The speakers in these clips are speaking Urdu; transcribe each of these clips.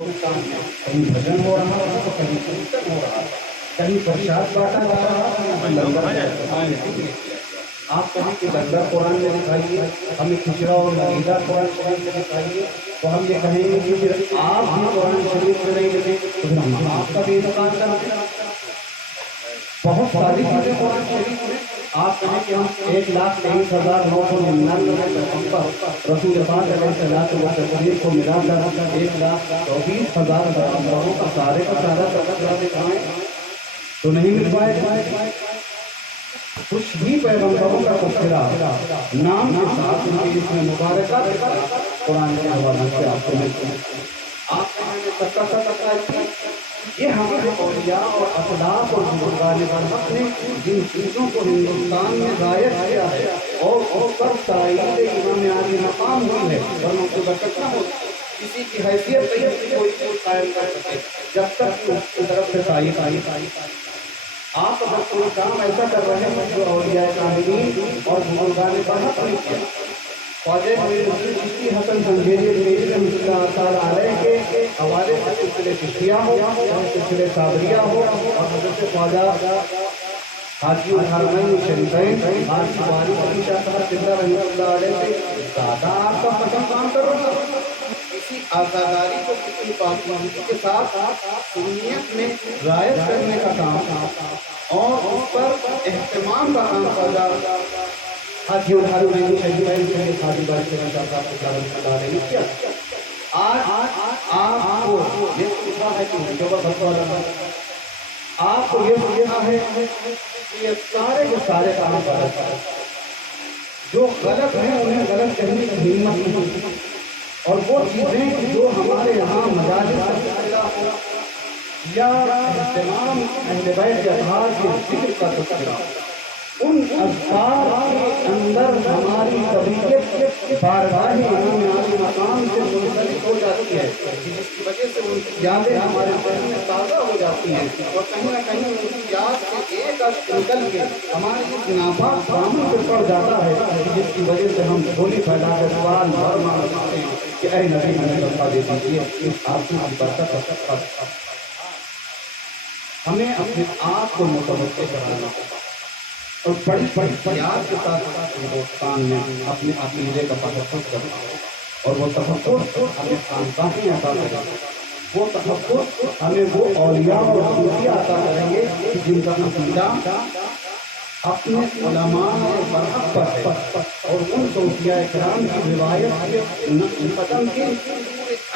کہیں بھجن ہو رہا تھا تو کہیں کیرتن ہو رہا تھا، کہیں پرساد بانٹا جا رہا تھا تو کہیں لنگر۔ آپ کہیں کہ لنگر قرآن میں دکھائیے، ہمیں کھچڑا اور ملیدہ قرآن شریف میں دکھائیے، تو ہم یہ کہیں گے کہ پھر آپ بھی قرآن شریف میں نہیں لکھے تو پھر ہم آپ کا بھی انکار کرتے ہیں۔ بہت ساری چیزیں قرآن شریف میں آپ کہیں کہ ہم 1,23,999 پیغمبر رسول پاک علیہ الصلوۃ والتسلیم کو ملا کر 1,24,000 پیغمبروں کا سارے کا سارا تذکرہ دکھائیں تو نہیں مل پائے۔ کچھ بھی پیغمبروں کا تذکرہ نام کے ساتھ ان کی اس میں مبارکات قرآن کے حوالے سے آپ کو ملتے ہیں۔ آپ کہیں ہمیں سکا سکا یہ ہمارے اولیاء اور اخلاق اور بزرگان برحق نے جن چیزوں کو ہندوستان میں رائج کیا ہے اور اس پر تائید امام عالی مقام ہوئی ہے، ورنہ تو برکت نہ ہوتی، کسی کی حیثیت نہیں ہے کوئی چیز قائم کر سکے جب تک کہ اس کی طرف سے تائید آئی۔ آپ اگر کوئی کام ایسا کر رہے ہیں جو اولیاء کاملین اور بزرگان برحق نے کیا، خواجہ معین چشتی حسن سنجیری رحمۃ اللہ تعالی علیہ کے حوالے سے سلسلے چشتیہ ہو یا سلسلے صابریہ ہو، اور حضرت خواجہ حاجی الحرمین الشریفین حاجی ولی علی شاہ صاحب زندہ رحمۃ اللہ علیہ سے زیادہ آپ کا قسم کام کرو گا۔ کسی آزاداری کو کتنی پاکیزگی کے ساتھ سنیت میں رائج کرنے کا کام اور اس پر اہتمام کا کام کرنا حاجی الحرمین الشریفین کے حاجی ولی علی شاہ صاحب رحمۃ اللہ علیہ نے کیا۔ آج آپ کو یہ پوچھا ہے کہ جو آپ کو یہ پوچھنا ہے کہ یہ سارے کے سارے کام غلط ہیں، جو غلط ہیں انہیں غلط کہنے کی ہمت نہیں، اور وہ چیزیں جو ہمارے یہاں مجالس کا تذکرہ ہو یا اہتمام اہل بیت اطہار کے ذکر کا تذکرہ، ان اذکار کے اندر ہماری طبیعت بارگاہ امام عالی مقام سے منسلک ہو جاتی ہے، جس کی وجہ سے ان کی یادیں ہمارے ذہن میں تازہ ہو جاتی ہیں، اور کہیں نہ کہیں ان کی یاد سے ایک اشک نکل کے ہمارے اس ناپاک دامن پہ پڑ جاتا ہے، جس کی وجہ سے ہم جھولی پھیلا کر سوال بھر مانگتے ہیں کہ اے نبی ہمیں بتا دے دیجیے آپ کی برکت۔ ہمیں اپنے آپ کو متوجہ کرانا ہوگا اور بڑی بڑی فریاد کے ساتھ ہندوستان میں اپنے عقیدے کا تحفظ کرنا ہوگا، اور وہ تحفظ ہمیں خانقاہیں عطا کریں گے، وہ تحفظ ہمیں وہ اولیاء اور صوفیاء عطا کریں گے جن کا عقیدہ اپنے علماء برحق پر ہے، اور ان صوفیاء اکرام کی روایت کے قدم کے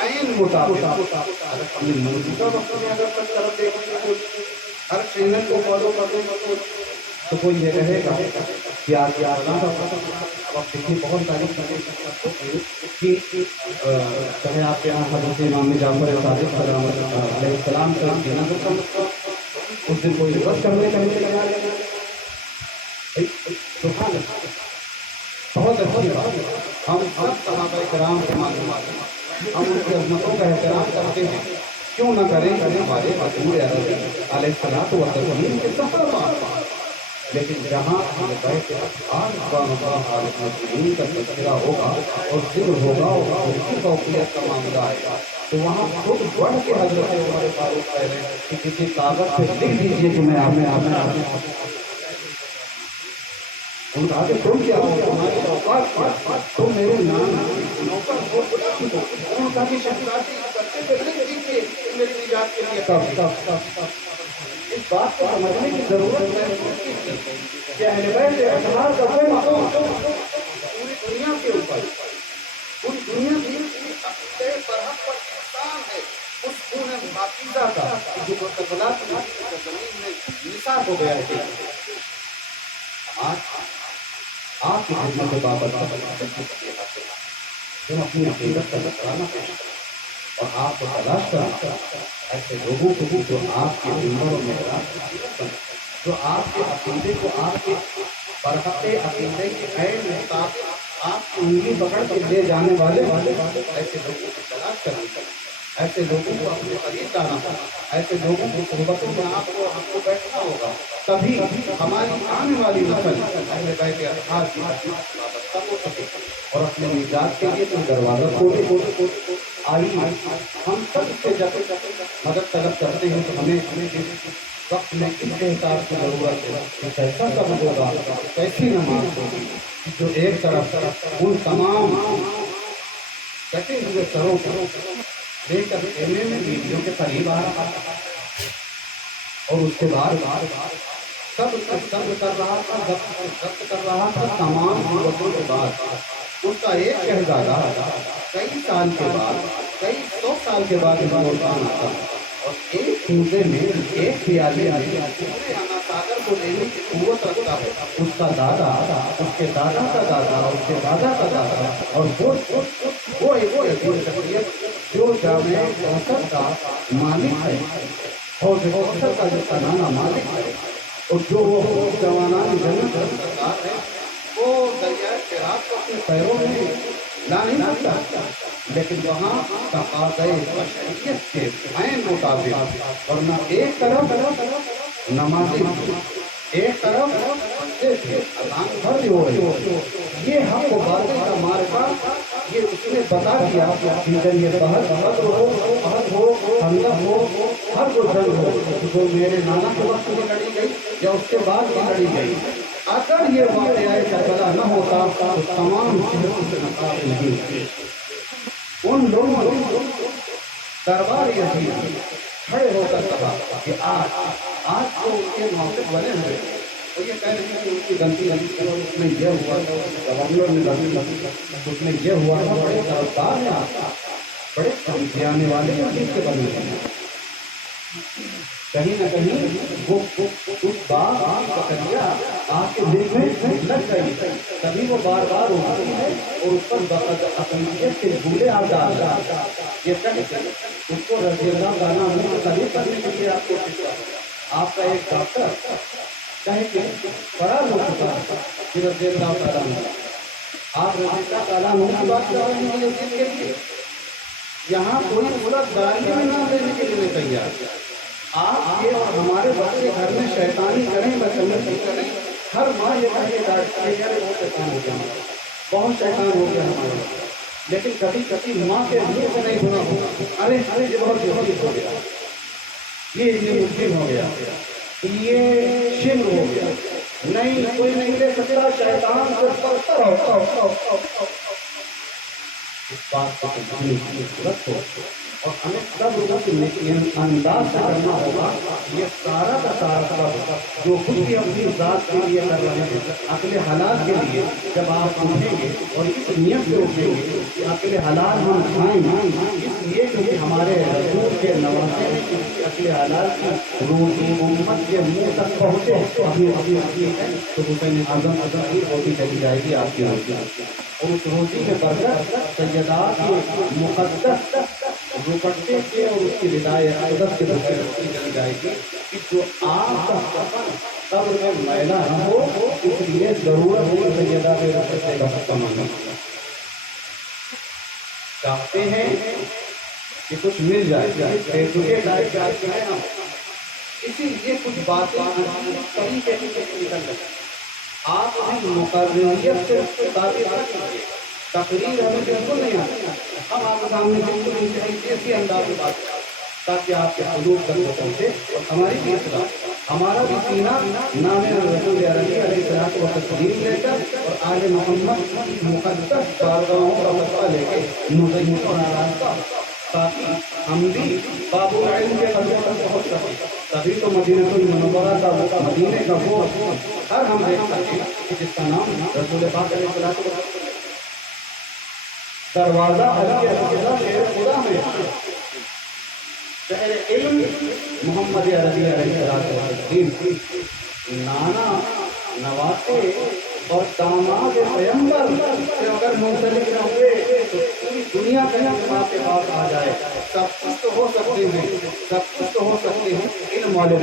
عین مطابق اگر ہم موجودہ وقت میں اگر تک طرف دیکھیں گے ہر چینل کو فالو کرنے کو تو کوئی یہ کہے گا کہ آپ دیکھیے بہت ساری چیزیں کہ چاہے آپ کے یہاں حضرت امام جعفر صادق علیہ السلام کا جنازہ اس دن کوئی رد کرنے سبحان اللہ، بہت اچھی بات ہے۔ ہم سب صحابہ کرام کے معلومات ہیں، ہم ان کی عظمتوں کا احترام کرتے ہیں، کیوں نہ کریں ہمارے رسول علیہ الصلوۃ والتسلیم کے صحابہ، لیکن جہاں بیت اطہار کا تذکرہ ہوگا اور ذکر ہوگا اور ان کی فوقیت کا معاملہ آئے گا تو وہاں خود بڑھ کے حضرت عمر فاروق کہہ رہے ہیں کہ کسی کاغذ پہ لکھ دیجیے کہ میں ان کا کہ تم کیا ہو تمہاری اوقات کیا، تم میرے نام نوکر ہو، ان کا کہ شہزادی کرتے تھے لکھ دیجیے کہ میری نجات کے لیے کافی۔ اس بات کو سمجھنے کی ضرورت ہے کہ اہل بیت اطہار کا کوئی مقام پوری دنیا کے اوپر، پوری دنیا کی عقیدے برحق پر احسان ہے اس خون پاکیزہ کا جو کربلا کی زمین میں نثار ہو گیا ہے۔ آج آپ کی خدمت بابت ہم اپنی عقیدت کا نذرانہ پیش کریں اور آپ کو تلاش کرنا ایسے لوگوں کو جو آپ کے منبر و محراب جو آپ کے عقیدے کو آپ کے برحق عقیدے کے عین مطابق آپ کی انگلی پکڑ کے لے جانے والے ایسے لوگوں کی تلاش کرنی چاہیے، ایسے لوگوں کو اپنے قریب لانا ہوگا، ایسے لوگوں کی صحبتوں میں آپ کو بیٹھنا ہوگا، تبھی ہماری آنے والی نسل اہل بیت اطہار کی وابستہ ہو سکے اور اپنے نجات کے لیے کوئی دروازہ کھولے۔ آئیے ہم سب سے جب مدد طلب کرتے ہیں تو ہمیں اس وقت میں اس احساس کی ضرورت ہے کہ کیسا سبق ہوگا، کیسی نماز ہوگی، جو ایک طرف ان تمام کٹے ہوئے سروں کو لے کر خیمے میں بیویوں کے قریب آ رہا تھا اور اس کے بعد سب تنگ کر رہا تھا، ضبط کر رہا تھا تمام قوتوں کے بعد اس کا ایک شہزادہ کئی سال کے بعد، کئی 100 سال کے بعد ہندوستان آتا اور ایک کھوتے میں، ایک پیالے میں پورے انا ساگر کو لینے کی قوت رکھتا ہے۔ اس کا دادا، اس کے دادا کا دادا، اس کے دادا کا دادا، اور وہ ایک عظیم شخصیت جو جامع کوثر کا مالک ہے اور کوثر کا جو سالانہ مالک ہے اور جو وہ جوانان جنت کا سردار ہے، وہ دریائے فراق کو اپنے پیروں میں لا نہیں سکتا، لیکن وہاں تقاضۂ بشریت کے عین مطابق، ورنہ ایک طرف نمازیں، ایک طرف بندے تھے، اذان بھر ہو رہی، یہ حق و باطل کا مارکا، یہ اس نے بتا دیا کہ جب یہ بحث بدر ہو، احد ہو، خندق ہو، ہر وہ جنگ ہو جو میرے نانا کے وقت میں لڑی گئی یا اس کے بعد بھی لڑی گئی، اگر یہ واقعہ کربلا نہ ہوتا تو تمام چیزوں سے نقاب نہیں ہوتی۔ ان لوگوں نے دربار یزید کھڑے ہو کر کہا کہ آج جو ان کے موقف بنے ہوئے، وہ یہ کہہ رہے ہیں کہ ان کی غلطی اور اس میں یہ ہوا تھا، گورنر نے غلطی، اس میں یہ ہوا تھا، بڑے طرفدار ہیں آپ کا، بڑے چمکے آنے والے یزید کے بنے ہیں۔ کہیں نہ کہیں وہ اس بات کی بکریا آپ کے دل میں لگ گئی، تبھی وہ بار بار اٹھتی ہے اور اس پر اقلیت کے بھولے آپ ڈال رہا، یہ کہہ کے اس کو رضی اللہ تعالیٰ عنہ قریب کرنے کے لیے آپ کوشش کر، آپ کا ایک ڈاکٹر کہے کہ فرار ہو چکا ہے کہ رضی اللہ تعالیٰ عنہ، آپ رضی اللہ تعالیٰ عنہ کی بات کر رہے ہیں یزید کے لیے، یہاں کوئی ملک داری میں نہ دینے کے لیے تیار، آپ کے اور ہمارے بچے گھر میں شیطانی کریں، بدتمیزی کریں، ہر ماں یہ کہے بہت شیطان ہو گیا، بہت شیطان ہو گیا ہمارے، لیکن کبھی کبھی ماں کے منہ سے نہیں سنا ہوگا، ارے یہ بہت یزید ہو گیا، یہ مسلم ہو گیا، یہ شمر ہو گیا، نہیں کوئی نہیں لے سکتا، شیطان سے پرتر ہوتا، اس بات کو سمجھنے کی ضرورت ہو اور ہمیں سب لوگوں کے انداز سے کرنا ہوگا، یہ سارا کا سارا سبب جو خود بھی اپنی ذات کے لیے کر رہے ہیں، عقل حلال کے لیے جب آپ اٹھیں گے اور اس نیت سے اٹھیں گے کہ عقل حلال ہم کھائیں، اس لیے کیونکہ ہمارے رسول کے نواسے میں کسی عقل حلال کی روٹی امت کے منہ تک پہنچے، ابھی ہے تو حسین اعظم کی روٹی چلی جائے گی آپ کی روٹی، اور اس روٹی میں برکت سیدات کے مقدس دوپٹے کے اور اس کی ہدایت عزت کے بغیر روٹی چلی جائے گی کہ جو آپ کا کفن قبر میں میلا نہ ہو، اس لیے ضرورت ہے سیدات کے رستے کا تمنا چاہتے ہیں کہ کچھ مل جائے، پیسے لائق ہیں ہم، اسی لیے کچھ باتیں طریقے سے نکل رہے، آپ بھی مقرریت سے ثابت نہ کیجیے، تقریر ہمیں بالکل نہیں آتی، ہم آپ کے سامنے بالکل انتہائی انداز میں بات کریں تاکہ آپ کے حضور تک وہ پہنچے اور ہماری بھی اصلاح، ہمارا بھی سینہ نام رسول عربی علیہ الصلوۃ والتسلیم لے کر اور آل محمد کی مقدس بارگاہوں کا وسیلہ لے کے مزین اور آراستہ، تاکہ ہم بھی باب العلم کے قدموں تک پہنچ سکیں، تبھی تو مدینہ المنورہ کا مدینے کا وہ ہر ہم دیکھ سکیں کہ جس کا نام رسول پاک علیہ الصلوۃ والتسلیم، دروازہ علی رضا میرے خدا میں، شہر علم محمد عربی علیہ السلام، نانا نواسے اور داماد پیغمبر سے اگر منسلک نہ ہوئے تو پوری دنیا کا آپ کے پاس آ جائے، سب کچھ تو ہو سکتے ہیں، سب کچھ تو ہو سکتے ہیں، علم والے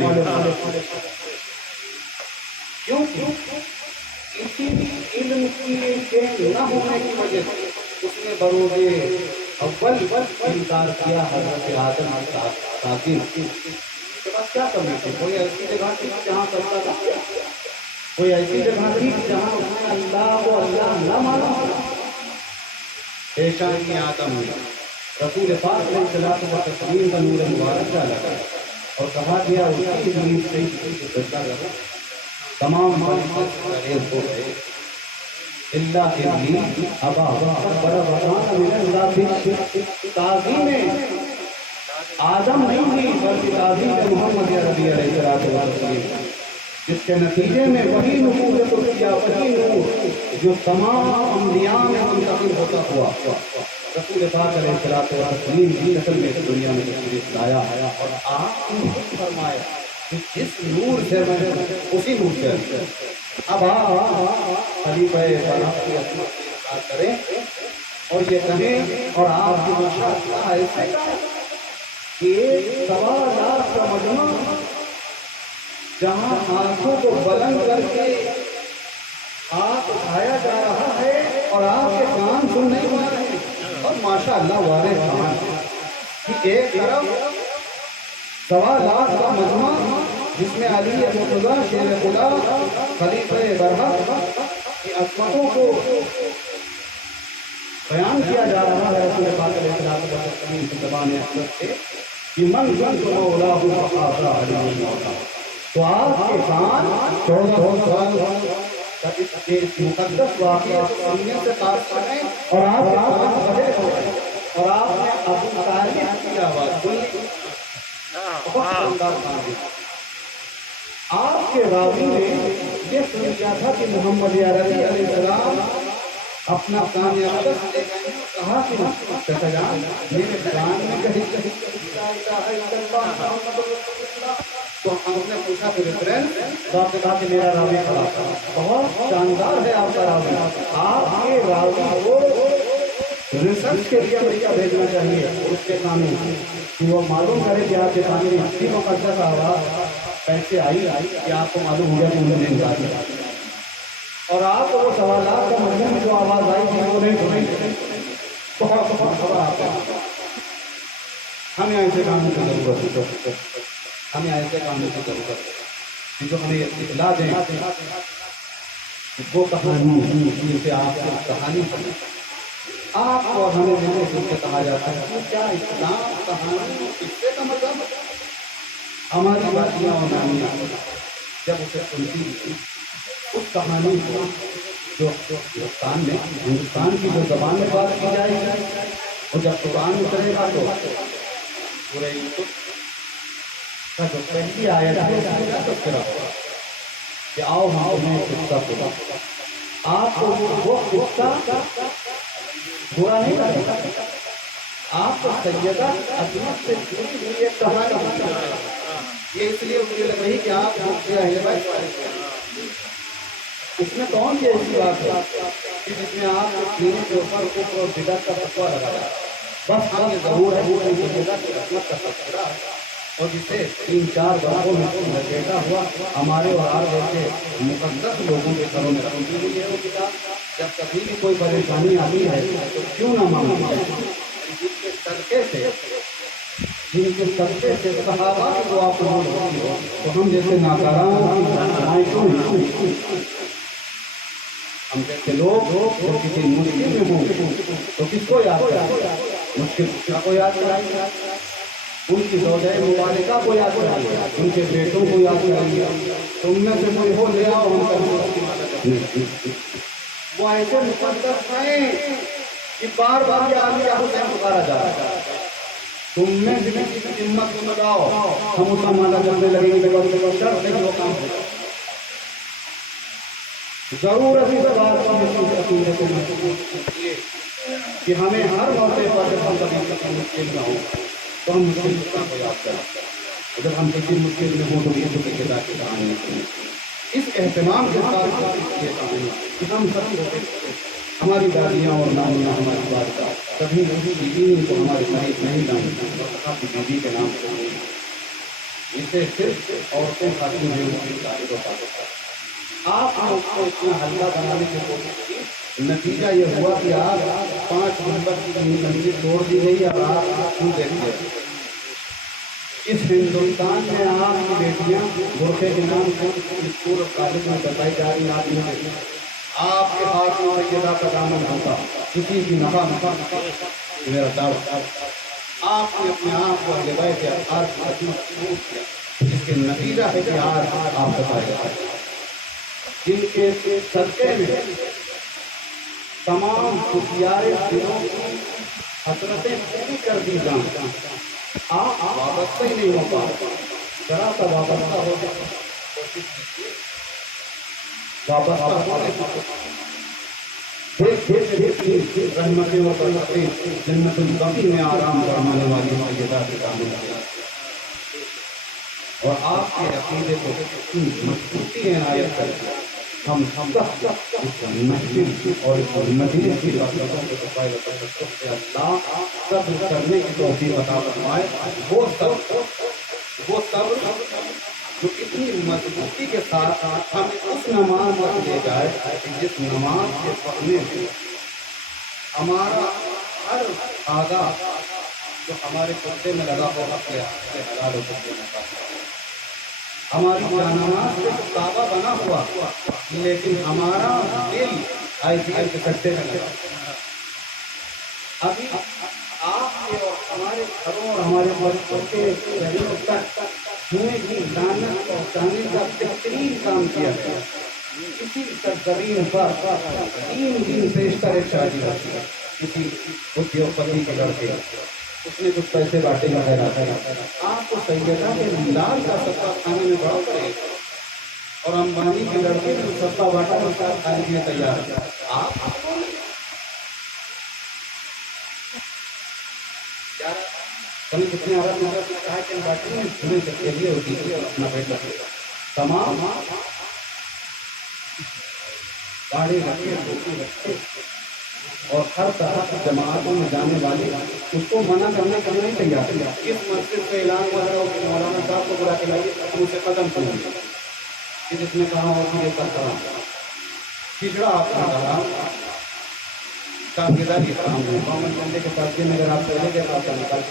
کیونکہ اسی علم کے نہ ہونے کی وجہ سے اس نے بروز اول انکار کیا حضرت آدم ساکن کے پاس کیا کرنا تھی، کوئی ایسی جگہ تھی جہاں کرتا تھا، کوئی ایسی جگہ تھی جہاں اس نے اللہ کو اللہ نہ مانا، پیشانی آدم نے رسول پاک علیہ الصلوۃ والتسلیم کا نور مبارک کا لگا اور کہا گیا اس کی زمین سے سجدہ کرو تمام ریز ہو گئے اللہ ابلیس ابا بڑا بڑا من تعظیم آدم نہیں ہوئی بلکہ تعظیم محمد عربی علیہ السلام جس کے نتیجے میں وہی نبوت کیا وہی نور جو تمام انبیاء میں منتقل ہوتا ہوا رسول پاک علیہ السلام کی نسل میں دنیا میں تشریف لایا اور آپ نے خود فرمایا کہ جس نور سے میں اسی نور سے اب خلیفہ برحق کی عظمت کی اطاعت کریں اور یہ کہیں اور آپ کی ماشاءاللہ ایسے کہ ایک 1.25 کا مجمع جہاں آنکھوں کو بلند کر کے آپ اٹھایا جا رہا ہے اور آپ کے کان سن نہیں پا رہے ہیں اور ماشاءاللہ واضح کان کہ ایک طرف 1.25 کا مجمع جس میں علی مرتضیٰ شیر خدا خلیفہ برحق کی عظمتوں کو بیان کیا جا رہا ہے رسول پاک علیہ السلام کی زبان اقدس سے کہ من كنت مولاه فهذا علي المولى تو آپ کے کان 1400 سال تک اس مقدس واقعے کو سننے سے قاصر ہیں اور آپ کے کان بڑے ہو گئے اور آپ نے ابو طالب کی آواز سنی بہت شاندار کام آپ کے راوی نے یہ سن لیا تھا کہ محمد عربی علیہ السلام اپنا کان اقدس لے گئے کہا کہ چچا جان میرے کان میں کہیں تو ہم نے پوچھا کہ ریفرنس تو آپ نے کہا کہ میرا راوی کھڑا تھا بہت شاندار ہے آپ کا راوی آپ کے راوی کو ریسرچ کے لیے امریکہ بھیجنا چاہیے اس کے قانون کہ وہ معلوم کرے کہ آپ کے کان میں اسی مقدس آواز کیسے آئی کہ آپ کو معلوم ہو گیا کہ انہوں نے انکار کیا اور آپ کو وہ سوالات کا مجموع جو آواز آئی تھی وہ نہیں سنیں بہت خبر آپ ہمیں ایسے کاموں کی ضرورت ہے ہمیں ایسے کاموں کی ضرورت ہے جو ہمیں اطلاع دیں وہ کہانی جن سے آپ کو کہانی سنیں آپ کو ہمیں جنہیں سن کے کہا جاتا ہے کیا اسلام کہانی قصے کا مطلب ہماری باتیاں اور نانیاں جب اسے سنتی اس کہانی کو جو ہندوستان کی جو زبان میں بات کی جائے گی اور جب قرآن اترے گا تو پورے یوسف کا جو پہلی آیت ہے تذکرہ ہوگا کہ آؤ ہم تمہیں قصہ سنا آپ کو وہ قصہ برا نہیں لگے آپ کو سیدہ عظمت سے جڑی ہوئی ایک کہانی یہ اس لیے مجھے لگ رہی کہ آپ اہل بیت اس میں کون سی ایسی بات ہے کہ جس میں آپ کے سینے کے اوپر کفر اور بدعت کا فتویٰ لگا رہا ہے بس ہم یہ ضرور ہے وہ بدعت کی عظمت کا تذکرہ اور جسے 3-4 بابوں میں لپیٹا ہوا ہمارے اور آپ جیسے مقدس لوگوں کے گھروں میں رکھی ہوئی ہے وہ کتاب جب کبھی بھی کوئی پریشانی آتی ہے تو کیوں نہ مانگی جن کے صدقے سے صحابہ کی دعا قبول ہوتی ہو تو ہم جیسے ناکاران کیوں ہم جیسے لوگ جو کسی مشکل میں ہوں تو کس کو یاد کریں مشکل کو یاد کریں ان کی زوجہ مبارکہ کو یاد کریں ان کے بیٹوں کو یاد کریں تم میں سے کوئی ہو لے آؤ ہم کا وہ ایسے مقدس ہیں کہ بار بار یہ علی حسین پکارا جا رہا ہے تم میں سے کسی کی ہمت کو لگاؤ ہم اس کا مانا کرنے لگیں گے شرط نہیں وہ کام ہوگا ضرور اسی بات کہ ہمیں ہر موقع پر جب ہم کبھی کسی مشکل میں ہوں تو ہم مشکل کو یاد کریں جب ہم کسی مشکل میں ہوں تو یہ چھوٹی خدا کی کہانی سنیں اس اہتمام کے ساتھ یہ کہانی کہ ہم سب ہماری دادیاں اور نانیاں ہماری والدہ کبھی دین کو ہمارے قریب نہیں لائیں آپ کی بیوی کے نام سے اسے صرف عورتیں خاتون ہیں اس کی تعریف و تعلق آپ نے اس کو اتنا ہلکا بنانے کی کوشش کی نتیجہ یہ ہوا کہ آپ 5 نمبر کی منزل توڑ دی گئی اور آپ خود دیکھتے اس ہندوستان میں آپ کی بیٹیاں برقعے کے نام سے اسکول اور کالج میں بتائی جا رہی آپ نہیں آپ کے ہاتھ میں سیدہ کا دامن ہوتا کسی کی نفع میرا دعویٰ آپ نے اپنے آپ کو اہل بیت اطہار کی خدمت میں کیا، جس کے نتیجہ ہے کہ آج آپ بتائے جن کے صدقے میں تمام دشیارے دلوں کی حسرتیں پوری کر دی جائیں، آپ وابستہ ہی نہیں ہو پا، ذرا سا وابستہ ہو جائے، وابستہ ہو رحمتیں و برکتیں جنت البقیع میں آرام فرمانے والی سیدہ سے کامل ہے، اور آپ کے عقیدے کو اتنی مضبوطی عنایت کر کے ہم سب اس محفل اور اس مدینے کی برکتوں کے فائدہ کرتے ہیں۔ اللہ صبر کرنے کی توفیق عطا فرمائے، وہ صبر جو اتنی مضبوطی کے ساتھ ہمیں اس نماز تک لے جائے کہ جس نماز کے پڑھنے سے ہمارا ہر آگا جو ہمارے کتے میں لگا ہوگا کہ حلال ہو سکتے ہیں، ہماری جانماز سے تو کعبہ بنا ہوا لیکن ہمارا دل IPL کے سٹے میں لگا۔ ابھی آپ کے اور ہمارے گھروں اور ہمارے بچوں کے گھروں تک ہمیں بھی دانا پہنچانے کا بہترین کام کیا ہے۔ کسی سرزمین پر 3 دن پیشتر ایک شادی ہوتی ہے، کسی ادیوگ پتی کے لڑکے، اس نے کچھ پیسے بانٹے وغیرہ کرا، آپ کو سیدہ کے لال کا سبا کھانے میں بڑا پڑے اور امبانی کے لڑکے نے سبا باٹا مسا کھانے کے لیے تیار ہے، آپ کبھی کتنے عرب نے کہا کہ ہم باٹے میں جھولے کے لیے ہوتی ہے اپنا پیسہ تمام گاڑی رکھے اور ہر طرح کی جماعتوں میں جانے والے اس کو منع کرنے کا نہیں تیار ہے۔ اس مسجد سے اعلان ہوا تھا کہ مولانا صاحب کو بلا کے لائیے، ہم اسے قدم پوچھیں کہ جس نے کہا ہو کہ یہ سرکرام پچھڑا آپ نے کہا کاغذات کام ہے گورنمنٹ بندے کے پاس میں اگر آپ پہلے کے پاس نکال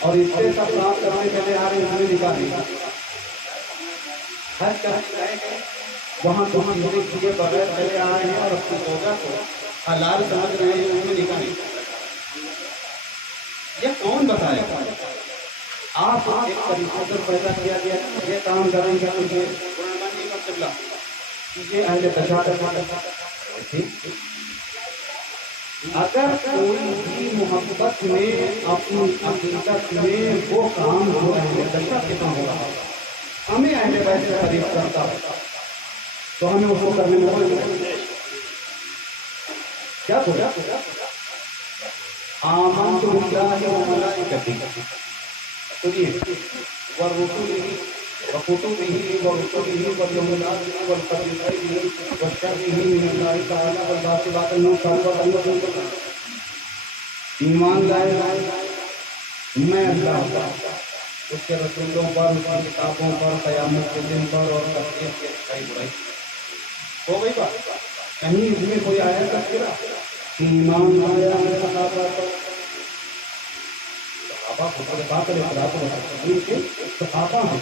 اور اس سے سب کام کرنے کے لیے آ رہے ہیں ہمیں نکالی حج کرنے گئے وہاں تو چیزیں کیے بغیر چلے آئے ہیں اور اپنی روزہ کو حلال سمجھ رہے ہیں ان میں نکاح نہیں، یہ کون بتائے گا؟ آپ ایک طریقے سے پیدا کیا گیا یہ کام کریں گے مجھے یہ اہل تشدد اگر کوئی بھی محبت میں اپنی حقیقت میں وہ کام ہو رہے ہیں تشدد کے کام ہو رہا ہے ہمیں اہل بیت سے تعریف کرتا ہے تو ہمیں اس کو کرنے میں کیا تو آمنت باللہ و ملائکتہ سنیے ورسولہ وکتبہ ورسلہ والیوم الآخر والقدر خیرہ وشرہ من اللہ تعالی والباطل باطل ایمان لائے میں اللہ کا اس کے رسولوں پر اس کی کتابوں پر قیامت کے دن پر اور تقدیر کی اچھائی برائی ہو گئی بات کہیں اس میں کوئی آیا تذکرہ ایمان لایا ہے صحابہ خود پاک علیہ السلام کے صحابہ ہیں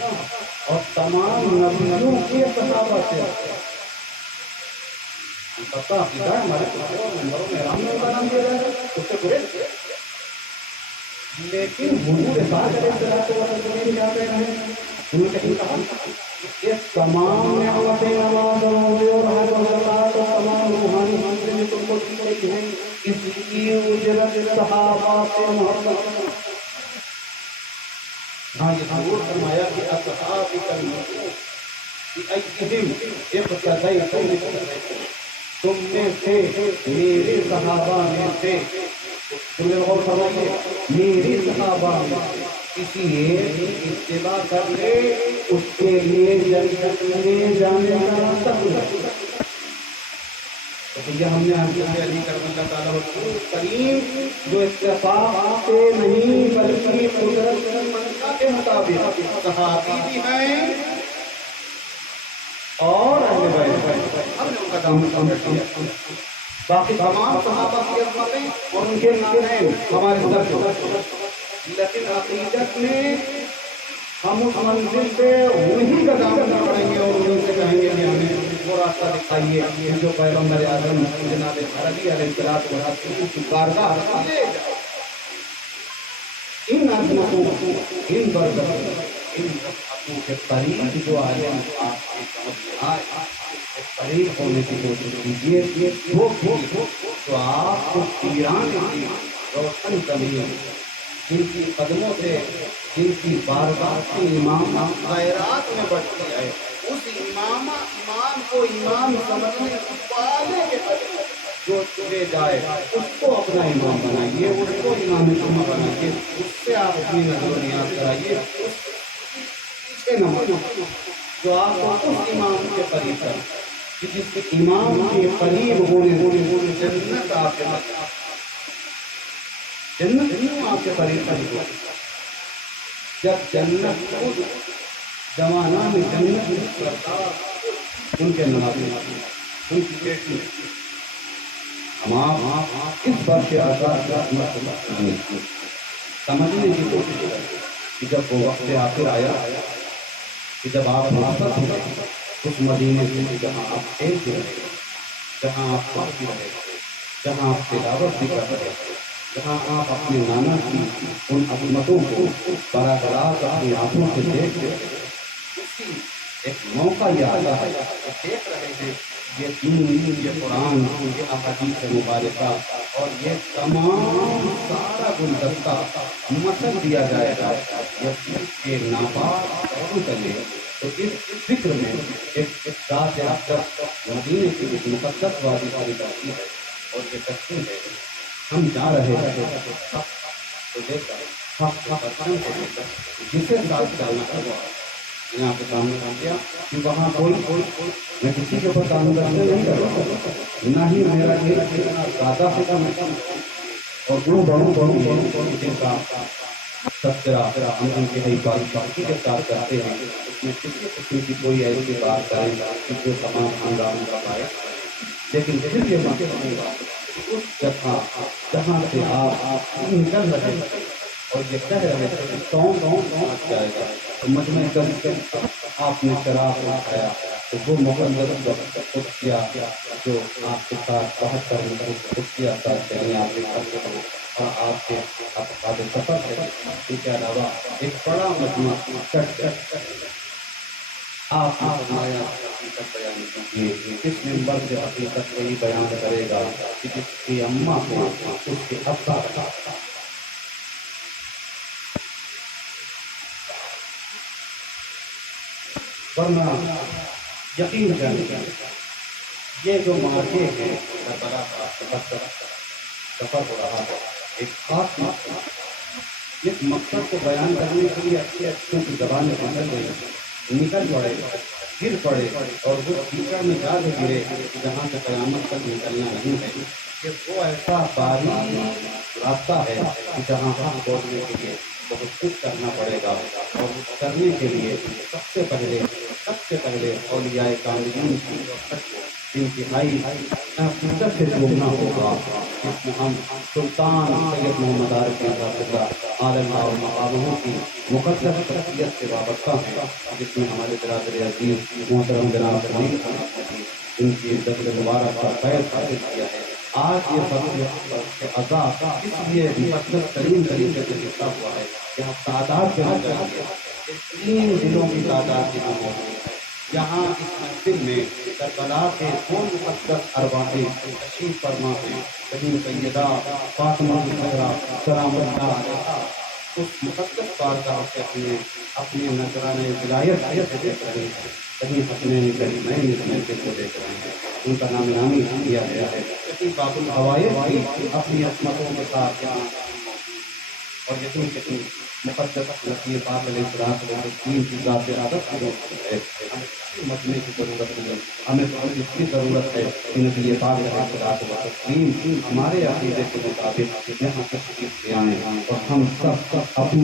اور تمام نبیوں کے صحابہ سے پتہ عقیدہ ہے ہمارے ممبروں میں احرام میں نام دیا جائے اس سے برے لیکن حضور پاک علیہ السلام کیا کہہ رہے ہیں انہوں نے کہا کہ تمام نعمتیں نماز اور حج و زکات اور تمام روحانی منزلیں تم کو دی گئی ہیں اس کی اجرت صحابہ سے محبت ہاں یہ ضرور فرمایا کہ اصحاب تم میں سے میرے صحابہ میں سے تم نے غور فرمائیے میری صحابہ میں کسی ایک کی اتباع کر لے اس کے لیے جنت میں جانے کا راستہ کھلا تو یہ ہم نے حضرت علی کرم اللہ تعالیٰ رسول کریم جو اتفاق سے نہیں بلکہ قدرت کی منشا کے مطابق صحابی بھی ہیں اور اہل بیت ہم نے ان کا کام کیا باقی تمام صحابہ کی عظمتیں اور ان کے نام ہمارے سر لیکن عقیدت میں ہم اس منزل پہ وہی کا دامن پڑیں گے اور ان سے کہیں گے کہ ہمیں وہ راستہ دکھائیے کہ جو پیغمبر اعظم جناب عربی علیہ السلام کی بارگاہ لے جائے۔ ان عظمتوں ان برکتوں ان رفعتوں کے قریب جو عالم آپ کے سمجھ میں آئے اس کے قریب ہونے کی کوشش کیجیے، وہ جو آپ کو ایران کی روشن زمین جن کی قدموں سے جن کی بارگاہ سے امام خیرات میں بڑھتی ہے، اس امام کو امام سمجھنے والے کے قریب جو لے جائے اس کو اپنا امام بنائیے، اس کو امام شمع بنائیے، اس سے آپ اپنی نظر و نیاز کرائیے، اس پیچھے نہ مانیے جو آپ کو اس امام کے قریب کرے کہ جس کے امام کے قریب ہونے جنت آپ کے قریب، جنت کیوں آپ کے قریب ہو؟ جب جنت خود زمانہ میں جنت ان کے نوابے ان کی بیٹی ہم آپ اس بات کے آزاد سمجھنے کی کوشش کریں کہ جب وہ وقت آخر آیا کہ جب آپ رخصت ہوئے اس مدینے سے جہاں آپ کھیل کے رہے، جہاں آپ پڑھتے رہے، جہاں آپ تلاوت بھی کر رہے، جہاں آپ اپنے نانا کی ان عظمتوں کو براہ راست اپنی آنکھوں سے دیکھ رہے، اسی ایک موقع یہ آتا ہے کہ دیکھ رہے ہیں یہ دین، یہ قرآن، یہ احادیث مبارکہ اور یہ تمام سارا گلدستہ مسل دیا جائے گا یزید کے ناپاک پیروں تلے۔ تو اس فکر میں ایک ذات اقدس مدینے کی ایک مقدس وادی پڑی جاتی ہے اور یہ کہتی ہے ہم جا رہے ہیں حق کو لے کر، حق کے پرچم کو لے کر، جسے ساتھ چلنا ہوا۔ میں نے آپ کے سامنے کہا دیا کہ وہاں کوئی میں کسی کے اوپر قانون درجہ نہیں کر رہا، نہ ہی میرا ایک اتنا زیادہ فکر میں اور وہ بڑوں جن کا تذکرہ ہم ان کے بادشاہی کے ساتھ کرتے ہیں، اس میں کسی قسم کی کوئی ایسی بات کریں کہ جو تمام خاندان کا باعث ہے، لیکن پھر یہ میں کہوں گا کہ اس جگہ جہاں سے آپ نکل رہے تھے اور یہ کہہ رہے تھے کہ کون ساتھ جائے گا، تو مجمع گنج آپ نے چراغ اٹھایا تو وہ مقدس وقت قدسیہ جو آپ کے ساتھ 72 ملکوں کی قدسیہ ساتھ چلی آپ کے گھر سے ہو اور آپ کے اصحاب سفر ہے، ان کے علاوہ ایک بڑا مجمع کٹ آپ نے فرمایا حقیقت بیان کیجیے، اس منبر سے حقیقت وہی بیان کرے گا کہ جس کی اماں کو اس کے ابا ورنہ یقین جانیں یہ جو مارکے ہیں کربلا کا سفر ہو رہا ہے ایک خاص مقصد، اس مقصد کو بیان کرنے کے لیے اچھی اچھوں کی زبانیں نکل پڑے، گر پڑے اور وہ کیچڑ میں جا کے گرے جہاں سے قیامت تک نکلنا نہیں ہے۔ یہ وہ ایسا باریک راستہ ہے کہ جہاں حق بولنے کے لیے بہت کچھ کرنا پڑے گا اور اس کرنے کے لیے سب سے پہلے اولیاء کاملین کی صحبت کو انتہائی فطرت سے جوڑنا ہوگا، جس میں ہم سلطان سید محمد عارف اللہ عالم اور مقاموں کی مقدس شخصیت سے وابستہ ہیں، جس میں ہمارے برادر عزیز محترم جناب سلیم صاحب نے ان کی عزت مبارک پر فیض حاصل کیا ہے۔ آج یہ وقت عذاب اس لیے مقدس ترین طریقے سے لکھا ہوا ہے کہ ہم تعداد پہ نظر آئیے، 3 دنوں کی تعداد یہاں موجود ہے۔ یہاں اس محفل میں کربلا کے 2 مقدس ارواحیں تشریف فرما ہیں، کہیں سیدہ فاطمہ الزہرا سلام اللہ علیہا اس مقدس بارگاہ سے اپنے نذرانے ولایت سے دیکھ رہے ہیں، کہیں حسنین کریمین اس محفل کو دیکھ رہے ہیں، ان کا نام نامی کیا گیا ہے، کہیں باب الحوائج بھی اپنی عظمتوں کے ساتھ یہاں اور یقین کہیں مقدس نبی پاک علیہ السلام کی ذات عادت کی ضرورت ہے، ہمیں کسی مجمع کی ضرورت نہیں، ہمیں تو اس کی ضرورت ہے کہ نبی پاک علیہ السلام ہمارے عقیدے کے مطابق یہاں تشریف لے آئیں اور ہم سب اپنی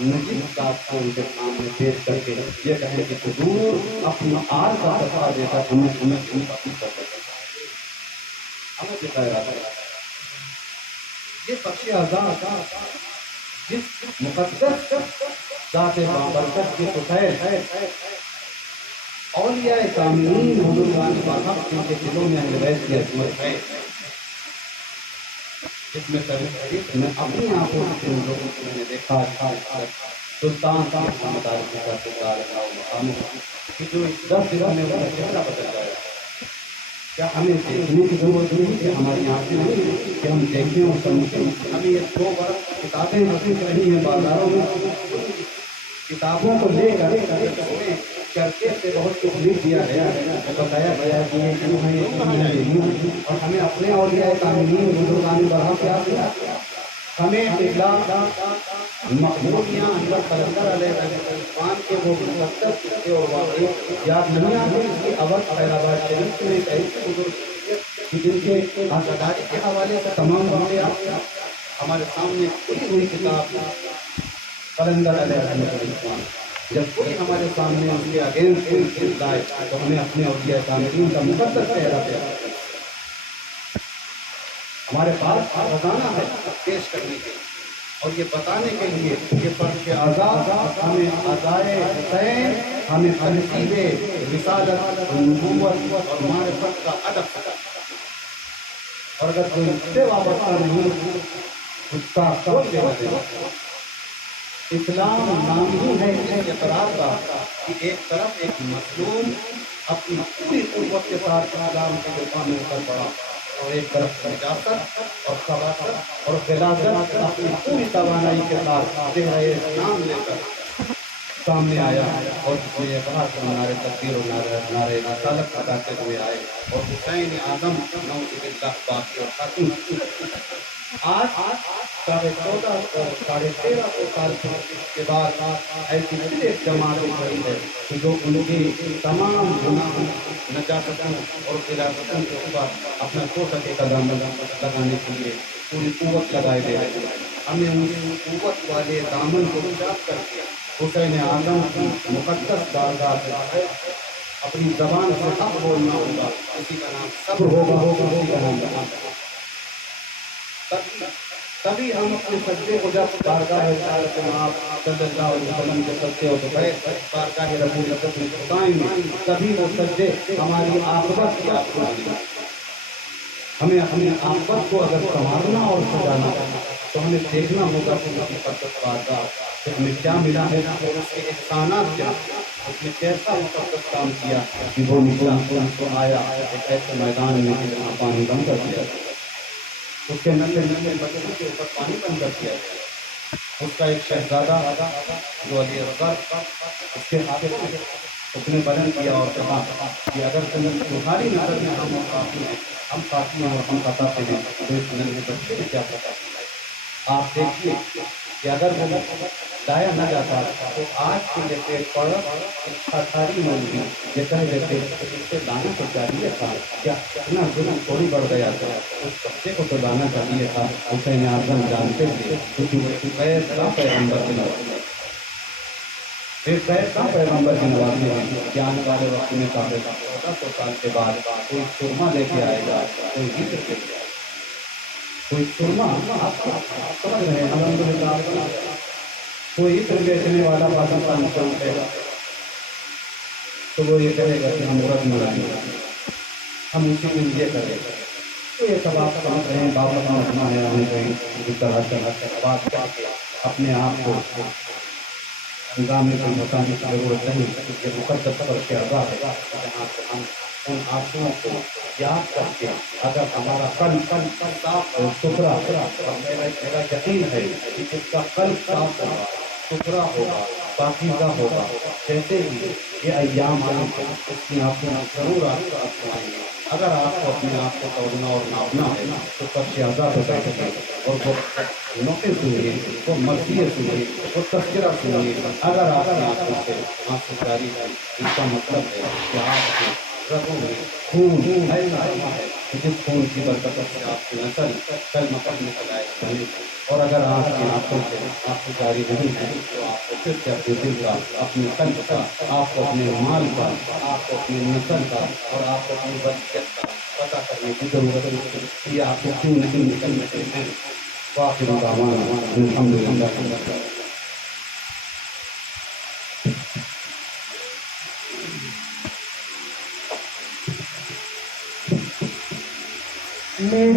نجیب ذات کو ان کے سامنے پیش کر کے یہ کہیں کہ حضور اپنی آل کا صدقہ دے کر ہمیں دکھایا ہے یہ بخش عذاب جس مقدس ذات بابرکت کے فضائل اولیاء کاملین بزرگان باحق جن کے دلوں میں اہل بیت کی عظمت ہے، جس میں میں اپنی آنکھوں سے ان لوگوں کو میں نے دیکھا سلطان کی محمد عارفی کا ٹکڑا رہا مقام کہ جو اس 10 دنوں میں ان کا چہرہ بدل گیا۔ کیا ہمیں دیکھنے کی ضرورت نہیں کہ ہماری آنکھیں نہیں ہیں کہ ہم دیکھیں اور سمجھیں؟ ہمیں یہ 2 برس کتابیں رکھ رہی ہیں بازاروں میں، کتابوں کو لے کر اس میں چرچے سے بہت کچھ لکھ دیا گیا ہے، بتایا گیا ہے کہ یہ کیوں ہے، یہ کیوں ہے، یہ کیوں ہے، اور ہمیں اپنے اولیاء کاملین بزرگان برحق کیا دیا، ہمیں قبلہ مقبولیاں اندر قلندر علیہ السلام کے وہ مقدس قصے اور واقعے یاد نہیں آتے کہ اول خیر آباد شریف میں ایک ایسے بزرگ کہ جن کے آزاداری کے حوالے سے تمام واقعات ہمارے سامنے کھلی ہوئی کتاب قلندر علیہ السلام، جب کوئی ہمارے سامنے اس کے اگینسٹ کوئی چیز لائے تو ہمیں اپنے اولیاء کاملین کا مقدس چہرہ پیش کرنا، ہمارے پاس خزانہ ہے پیش کرنے کے لیے اور یہ بتانے کے لیے کہ فرش آزاد ہمیں عزائے حسین، ہمیں تنصیب رسالت نبوت اور معرفت کا ادب ہے، اور اگر کوئی اس سے وابستہ نہیں اس کا کوئی لینا دینا۔ اسلام نام ہی ہے اس اعتراف کا کہ ایک طرف ایک مظلوم اپنی پوری قوت کے ساتھ اسلام کے دفاع میں اتر پڑا اور ایک طرف نجاست اور خباثت اور غلاظت اپنی پوری توانائی کے ساتھ چہرہ اسلام لے کر سامنے آیا اور اس نے یہ کہا کہ نعرے تکبیر اور نعرے رسالت لگاتے ہوئے آئے اور حسین اعظم نعوذ باللہ باقی اور خاتون آج 1450 سال کے بعد ایسی پھر ایک جماعت اٹھی ہے کہ جو ان کی تمام گناہوں، نجاستوں اور غلاظتوں کے اوپر اپنا چھوٹا قدم لگانے کے لیے پوری قوت لگائے دے رہے ہیں۔ ہمیں اس قوت والے دامن کو چاک کر کے حسین اعظم کی مقدس بارگاہ سے اپنی زبان سے حق بولنا ہوگا، کسی کا نام صبر ہوگا، کسی کا نام رحمت ہوگا۔ تبھی ہم اپنے سجدے کو جب بارگاہ رسالت مآب صلی اللہ علیہ وسلم کے سجدے اور بارگاہ رسول اللہ میں جھکائیں گے، تبھی وہ سجدے ہماری عاقبت کی آپ بنیں گے۔ ہمیں اپنی عاقبت کو اگر سنوارنا اور سجانا تو ہمیں دیکھنا ہوگا کہ اس کی مقدس بارگاہ سے ہمیں کیا ملا ہے اور اس کے احسانات کیا ہیں، اس نے کیسا مقدس کام کیا کہ وہ نکلا تو آیا ایک ایسے میدان میں کہ جہاں پانی بند کر دیا، اس کے ننھے ننھے بچوں کے اوپر پانی بند کر دیا گیا، اس کا ایک شہزادہ جو علی اصغر اس کے ہاتھ میں اس نے بیان کیا اور کہا کہ اگر تمہاری نظر میں ہم کافی ہیں، ہم کافی ہیں اور ہم بتاتے ہیں تو اس ننھے بچے نے کیا پتا۔ آپ دیکھیے کہ اگر وہ لایا نہ جاتا تو آج کے جیسے پڑھاری مولوی یہ کہہ دیتے اس سے لانا تو چاہیے تھا، کیا اتنا ظلم تھوڑی بڑھ گیا تھا، اس بچے کو تو لانا چاہیے تھا۔ حسین اعظم جانتے تھے کیونکہ قید کا پیغمبر کے نوازے قید کا پیغمبر کے نوازے ہیں کہ آنے والے وقت میں 1400 سال کے بعد کوئی سرما لے کے آئے گا، کوئی ذکر لے کے آئے گا، کوئی سرما آپ سمجھ رہے ہیں الحمدللہ، کوئی عطر بیچنے والا پاکستان سے اٹھے گا تو وہ یہ کہے گا کہ ہم عورت منائیں گے، ہم اسی میں یہ کریں گے۔ تو یہ سب آپ سمجھ رہے ہیں بابا کا رکھنا ہے، ہمیں کہیں اس طرح سے بات کر کے اپنے آپ کو نظام میں کوئی بتانے کی ضرورت نہیں، یہ مقدس پر کے آزاد ہے جہاں سے ہم ان آنسوؤں کو یاد کر کے اگر ہمارا قلب صاف اور ستھرا اور میرا یقین ہے کہ جس کا قلب صاف ہوگا، ستھرا ہوگا، پاکیزہ ہوگا، جیسے ہی یہ ایام آئیں گے اس کی آنکھوں میں ضرور آپ آنسو آئیں گے۔ اگر آپ کو اپنے آپ کو توڑنا اور ناپنا ہے تو فرش آزاد ہو بیٹھے اور وہ نوٹیں سنیے، وہ مرثیے سنیے، وہ تذکرہ سنیے۔ اگر آپ کی آنکھوں سے آنسو جاری ہے اس کا مطلب ہے کہ آپ کے رگوں میں خون ایسا رہا ہے کہ جس خون کی برکت سے آپ کی نسل کلمہ پڑھنے کے لائق بنے، اور اگر آپ کی آنکھوں سے آنسو جاری نہیں ہے تو آپ کو پھر سے اپنے دل کا، اپنے قلب کا، آپ کو اپنے مال کا، آپ کو اپنی نسل کا اور آپ کو اپنی وصیت کا پتہ کرنے کی ضرورت ہے کہ یہ آپ کو کیوں نہیں نکلنے سے ہیں۔ وآخر دعوانا الحمدللہ۔ میرے